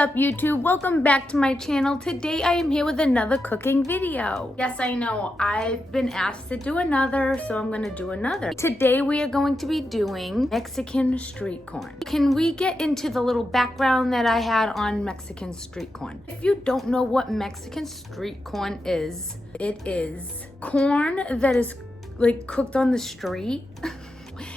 up, YouTube? Welcome back to my channel. Today I am here with another cooking video. Yes, I know, I've been asked to do another, so I'm gonna do another. Today we are going to be doing Mexican street corn. Can we get into the little background that I had on Mexican street corn? If you don't know what Mexican street corn is, it is corn that is like cooked on the street.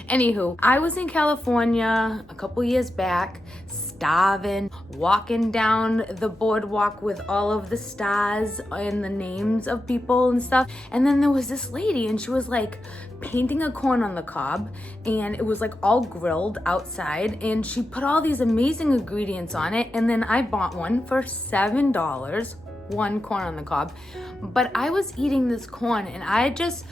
Anywho, I was in California a couple years back, starving, walking down the boardwalk with all of the stars and the names of people and stuff. And then there was this lady and she was like painting a corn on the cob, and it was like all grilled outside, and she put all these amazing ingredients on it. And then I bought one for $7, one corn on the cob. But I was eating this corn and I just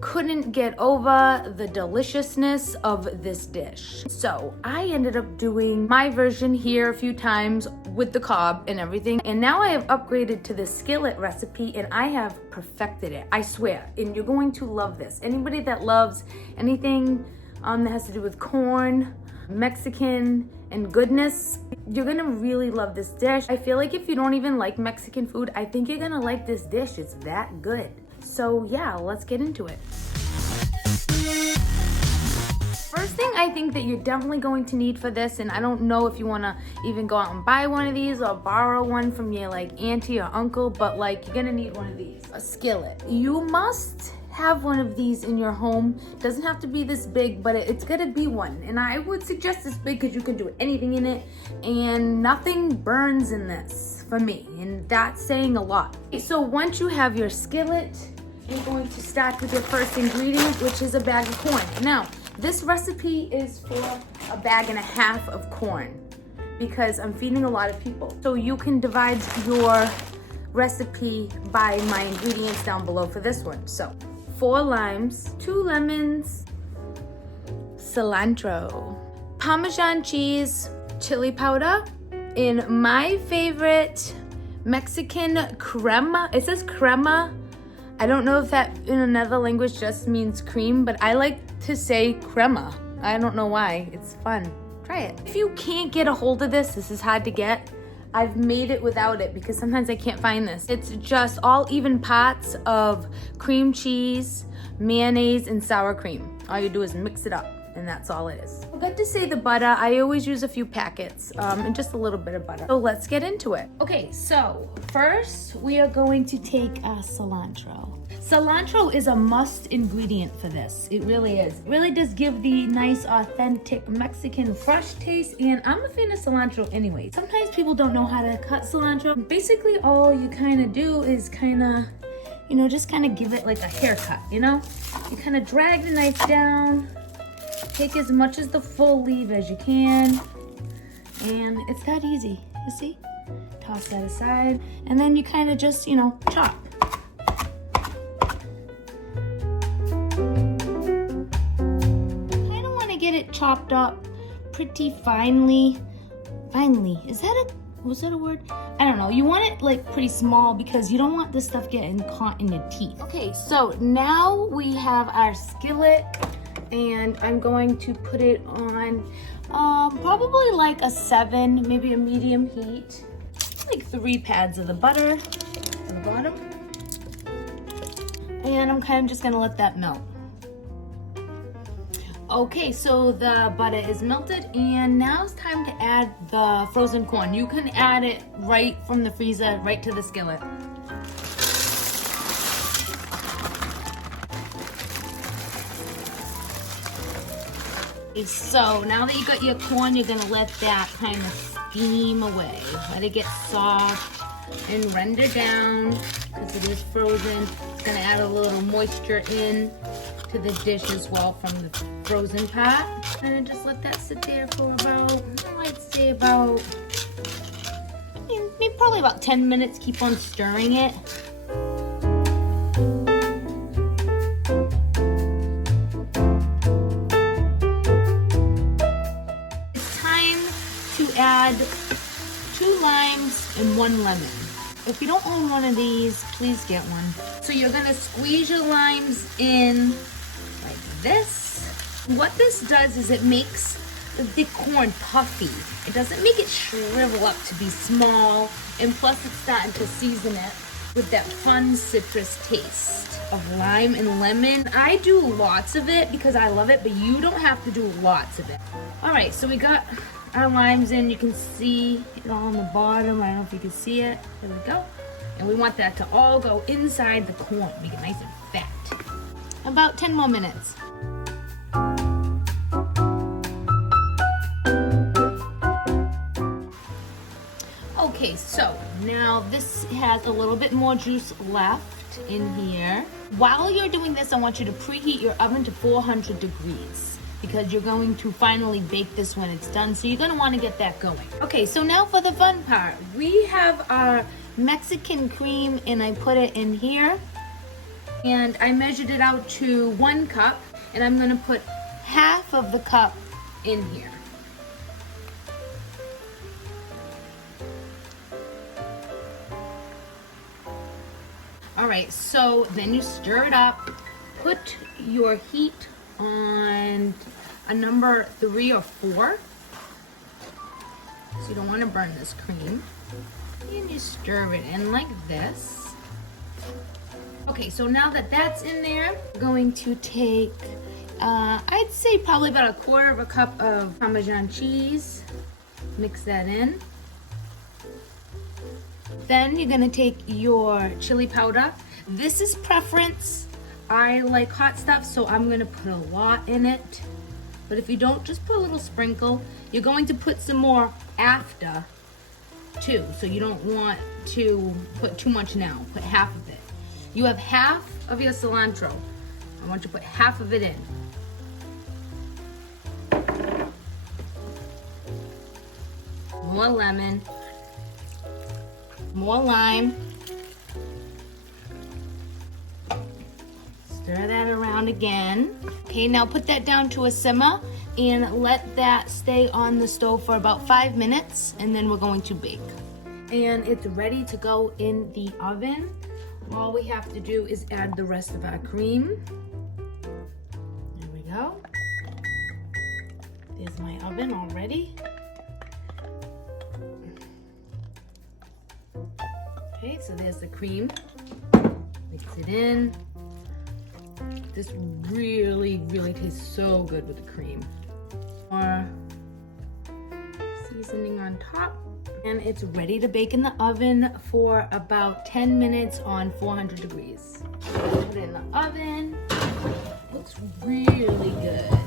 couldn't get over the deliciousness of this dish. So I ended up doing my version here a few times with the cob and everything. And now I have upgraded to the skillet recipe and I have perfected it, I swear. And you're going to love this. Anybody that loves anything that has to do with corn, Mexican, and goodness, you're gonna really love this dish. I feel like if you don't even like Mexican food, I think you're gonna like this dish. It's that good. So yeah, let's get into it. First thing I think that you're definitely going to need for this, and I don't know if you wanna even go out and buy one of these or borrow one from your like auntie or uncle, but like you're gonna need one of these, a skillet. You must have one of these in your home. Doesn't have to be this big, but it's gonna be one. And I would suggest this big because you can do anything in it and nothing burns in this for me, and that's saying a lot. Okay, so once you have your skillet, you're going to start with your first ingredient, which is a bag of corn. Now, this recipe is for a bag and a half of corn because I'm feeding a lot of people. So you can divide your recipe by my ingredients down below for this one. So 4 limes, 2 lemons, cilantro, Parmesan cheese, chili powder, and my favorite Mexican crema. It says crema. I don't know if that in another language just means cream, but I like to say crema. I don't know why. It's fun. Try it. If you can't get a hold of this is hard to get. I've made it without it because sometimes I can't find this. It's just all even parts of cream cheese, mayonnaise, and sour cream. All you do is mix it up, and that's all it is. I forgot to say the butter. I always use a few packets and just a little bit of butter. So let's get into it. Okay, so first we are going to take our cilantro. Cilantro is a must ingredient for this. It really is. It really does give the nice, authentic Mexican fresh taste, and I'm a fan of cilantro anyway. Sometimes people don't know how to cut cilantro. Basically, all you kind of do is kind of, you know, just kind of give it like a haircut, you know? You kind of drag the knife down, take as much as the full leaf as you can, and it's that easy, you see? Toss that aside, and then you kind of just, you know, chop. Get it chopped up pretty finely. Was that a word? I don't know. You want it like pretty small because you don't want this stuff getting caught in your teeth. Okay, so now we have our skillet, and I'm going to put it on probably like a 7, maybe a medium heat. Like 3 pads of the butter on the bottom. And I'm kind of just gonna let that melt. Okay, so the butter is melted, and now it's time to add the frozen corn. You can add it right from the freezer, right to the skillet. So now that you got your corn, you're gonna let that kind of steam away. Let it get soft and render down because it is frozen. It's gonna add a little moisture in to the dish as well from the frozen part. And then just let that sit there for about, I'd say about, maybe probably about 10 minutes. Keep on stirring it. It's time to add 2 limes and 1 lemon. If you don't own one of these, please get one. So you're gonna squeeze your limes in like this. What this does is it makes the corn puffy. It doesn't make it shrivel up to be small, and plus it's starting to season it with that fun citrus taste of lime and lemon. I do lots of it because I love it, but you don't have to do lots of it. All right, so we got our limes in. You can see it all on the bottom. I don't know if you can see it. There we go. And we want that to all go inside the corn, make it nice and fat. About 10 more minutes. Okay, so now this has a little bit more juice left in here. While you're doing this, I want you to preheat your oven to 400 degrees because you're going to finally bake this when it's done. So you're gonna wanna get that going. Okay, so now for the fun part. We have our Mexican cream and I put it in here. And I measured it out to 1 cup and I'm gonna put half of the cup in here. All right, so then you stir it up, put your heat on a number 3 or 4. So you don't want to burn this cream. And you stir it in like this. Okay, so now that that's in there, we're going to take, I'd say probably about 1/4 cup of Parmesan cheese. Mix that in. Then you're gonna take your chili powder. This is preference. I like hot stuff, so I'm gonna put a lot in it. But if you don't, just put a little sprinkle. You're going to put some more after too, so you don't want to put too much now. Put half of it. You have half of your cilantro. I want you to put half of it in. More lemon. More lime. Stir that around again. Okay, now put that down to a simmer and let that stay on the stove for about 5 minutes, and then we're going to bake. And it's ready to go in the oven. All we have to do is add the rest of our cream. There we go. There's my oven already. Okay, so there's the cream. Mix it in. This really, really tastes so good with the cream. More seasoning on top. And it's ready to bake in the oven for about 10 minutes on 400 degrees. Put it in the oven. Looks really good.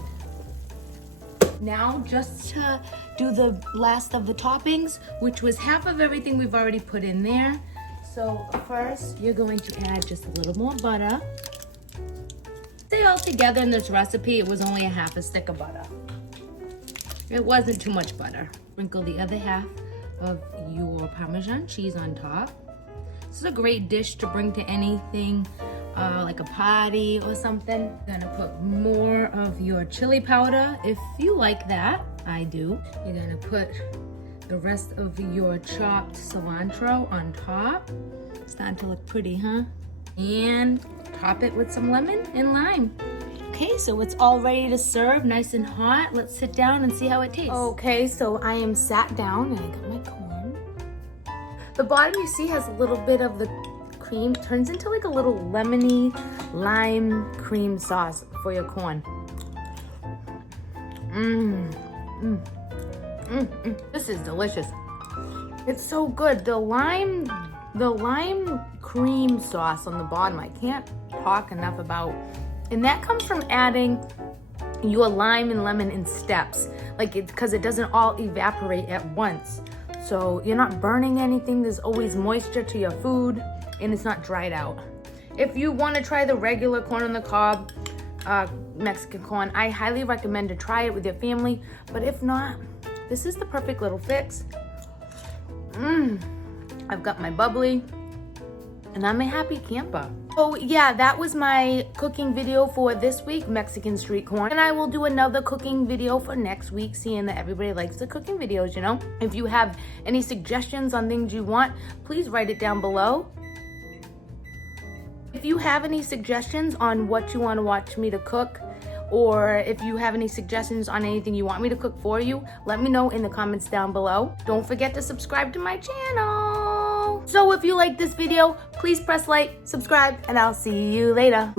Now, just to do the last of the toppings, which was half of everything we've already put in there. So first, you're going to add just a little more butter. Say all together in this recipe, it was only a half a stick of butter. It wasn't too much butter. Sprinkle the other half of your Parmesan cheese on top. This is a great dish to bring to anything like a party or something. You're gonna put more of your chili powder if you like that. I do. You're gonna put the rest of your chopped cilantro on top. It's starting to look pretty, huh? And top it with some lemon and lime. Okay, so it's all ready to serve, nice and hot. Let's sit down and see how it tastes. Okay, so I am sat down and I got my corn. The bottom you see has a little bit of the cream. It turns into like a little lemony lime cream sauce for your corn. This is delicious. It's so good. The lime cream sauce on the bottom, I can't talk enough about. And that comes from adding your lime and lemon in steps, like because it doesn't all evaporate at once. So you're not burning anything. There's always moisture to your food and it's not dried out. If you want to try the regular corn on the cob, Mexican corn, I highly recommend to try it with your family. But if not, this is the perfect little fix. I've got my bubbly and I'm a happy camper. So yeah, that was my cooking video for this week, Mexican street corn. And I will do another cooking video for next week, seeing that everybody likes the cooking videos, you know? If you have any suggestions on things you want, please write it down below. If you have any suggestions on what you want to watch me to cook, or if you have any suggestions on anything you want me to cook for you, let me know in the comments down below. Don't forget to subscribe to my channel. So if you like this video, please press like, subscribe, and I'll see you later.